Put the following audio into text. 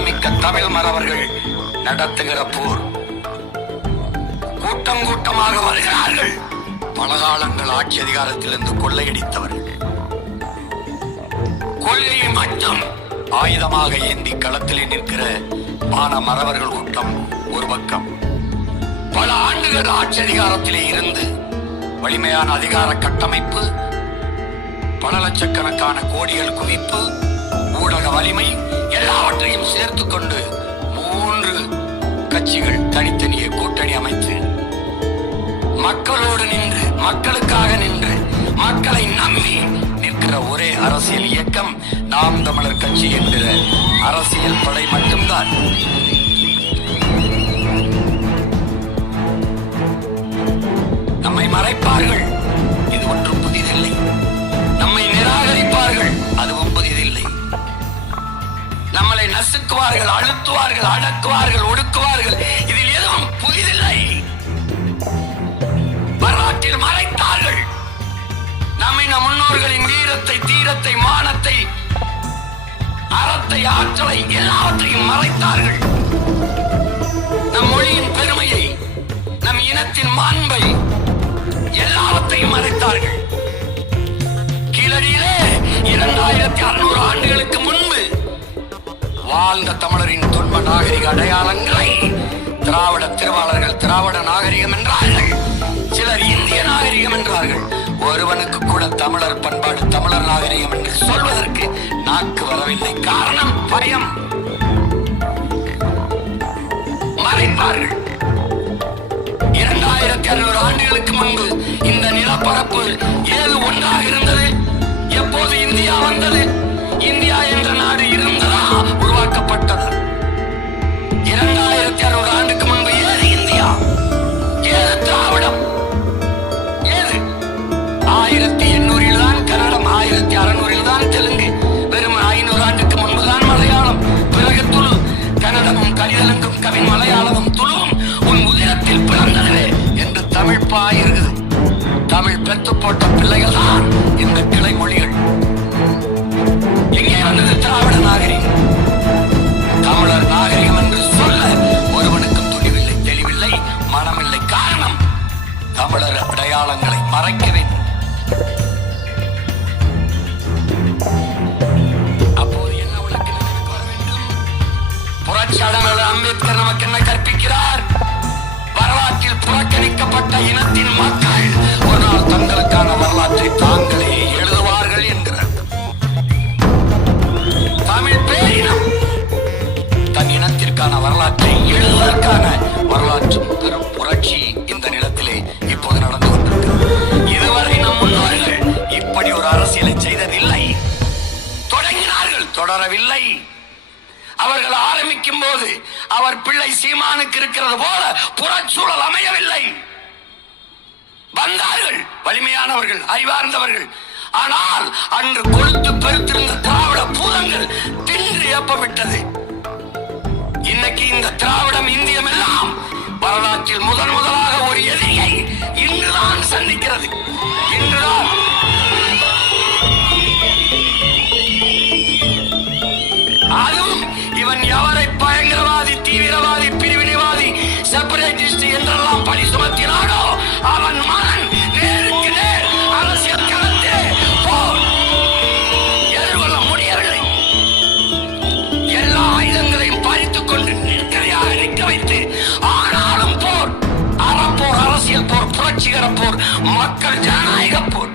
ஆழமிக்க தமிழ் மறவர்கள் நடத்துகிற போர். கூட்டம் கூட்டமாக வருகிறார்கள். பல காலங்கள் ஆட்சி அதிகாரத்திலிருந்து கொள்ளையடித்தவர்கள். கொள்கையை மட்டும் ஆயுதமாக ஏந்தி களத்திலே நிற்கிற மான மறவர்கள் கூட்டம் ஒரு பக்கம். பல ஆண்டுகள் ஆட்சி அதிகாரத்திலே இருந்து வலிமையான அதிகார கட்டமைப்பு, பல லட்சக்கணக்கான கோடிகள் குவிப்பு, ஊடக வலிமை எல்லாவற்றையும் சேர்த்துக் கொண்டு 3 கட்சிகள் தனித்தனியே கூட்டணி அமைத்து மக்களோடு நின்று, மக்களுக்காக நின்று, மக்களை நம்பி நிற்கிற ஒரே அரசியல் இயக்கம் நாம் தமிழர் கட்சி என்கிற அரசியல் படை மட்டும்தான். நம்மை மறைப்பார்கள், இது ஒன்றும் புதிதில்லை. நம்மை நிராகரிப்பார்கள், அதுவும் புதிதில்லை. நம்மளை நசுக்குவார்கள், அழுத்துவார்கள், அடக்குவார்கள், ஒடுக்குவார்கள், இதில் எதுவும் புதிதில்லை. வரலாற்றில் மறைத்தார்கள். நம்மை நம் முன்னோர்களின் வீரத்தை, தீரத்தை, மானத்தை, அறத்தை, ஆற்றலை எல்லாவற்றையும் மறைத்தார்கள். நம் மொழியின் பெருமையை, நம் இனத்தின் மாண்பை எல்லாவற்றையும் மறைத்தார்கள். கீழடியிலே 2600 ஆண்டுகளுக்கு முன்பு வாழ்ந்த தமிழரின் துன்ப நாகரிக அடையாளங்களை திராவிட திருவாளர்கள் திராவிட நாகரிகம் என்றார்கள். சிலர் இந்திய நாகரிகம் என்றார்கள். ஒருவனுக்கு கூட தமிழர் பண்பாடு, தமிழர் நாகரிகம் என்று சொல்வதற்கு நாக்கு வரவில்லை. காரணம் பயம். மறைப்பார்கள். 2600 ஆண்டுகளுக்கு முன்பு இந்த நிலப்பரப்பு ஏது ஒன்றாக இருந்தது? எப்போது இந்தியா வந்தது? இந்தியா என்ற நாடு இருந்ததா, உருவாக்கப்பட்டது? 2600 ஆண்டுக்கு முன்பு ஏது இந்தியா, ஏது திராவிடம், ஏது? 1800 தான் கன்னடம், 1600 தான் தெலுங்கு, வெறும் 500 ஆண்டுக்கு முன்புதான் மலையாளம், பிறகு துளு. கன்னடமும் கலிதலுங்கும் கவின் மலையாளமும் துளுவும் உன் உதிரத்தில் பிறந்தது என்று தமிழ் பாய் இருக்குது. தமிழ் பெற்று போட்ட பிள்ளைகள் தான் இந்த கிளை மொழிகள். எங்கே வந்தது திராவிட நாகரிகம்? தமிழர் நாகரிகம் என்று சொல்ல ஒருவனுக்கும் துணிவில்லை, தெளிவில்லை, மனமில்லை. காரணம், தமிழர் அடையாளங்களை மறைக்க வேண்டும். அப்போது என்ன உனக்கு நினைவுக்கு வர வேண்டும்? புரட்சியாளர் அம்பேத்கர் நமக்கு என்ன கற்பிக்கிறார்? வரலாற்றில் புறக்கணிக்கப்பட்ட இனத்தின் மக்கள் ஒரு நாள் தங்களுக்கான வரலாற்றை தாங்களே எழுதுவார்கள் என்கிறார். தமிழ் பேரினம் தன் இனத்திற்கான வரலாற்றை எழுதுவதற்கான வரலாற்று பெரும் புரட்சி இந்த நிலத்திலே இப்போது நடந்து கொண்டிருக்கிறது. இதுவரை நம் முன்னோர்கள் இப்படி ஒரு அரசியலை செய்ததில்லை. தொடங்கினார்கள், தொடரவில்லை. அவர்கள் ஆரம்பிக்கும் போது அவர் பிள்ளை சீமானுக்கு இருக்கிறது போல புறச்சூழல் அமையவில்லை. வந்தார்கள் வலிமையானவர்கள், அறிவார்ந்தவர்கள். ஆனால் அன்று கொழுத்து பெருத்திருந்த திராவிட பூதங்கள் தின்று ஏப்பவிட்டது. இன்னைக்கு இந்த திராவிடம், இந்தியம் எல்லாம் வரலாற்றில் முதலாக ஒரு எதிரியை இன்றுதான் சந்திக்கிறது. இன்றுதான் அதுவும் இவன் எவரை பயங்கரவாதி, தீவிரவாதி, பிரிவினைவாதி, செப்பரேட்டிஸ்ட் என்றெல்லாம் பழி சுமத்தினானோ அவன் மகன் நேருக்கு நேர் அரசியல் களத்திலே போர் எதிர்கொள்ள முடியவில்லை. எல்லா ஆயுதங்களையும் பறித்துக் கொண்டு நிற்கதையாக நிற்க வைத்து, ஆனாலும் போர், அறப்போர், அரசியல் போர், புரட்சிகர போர், மக்கள் ஜனநாயக போர்.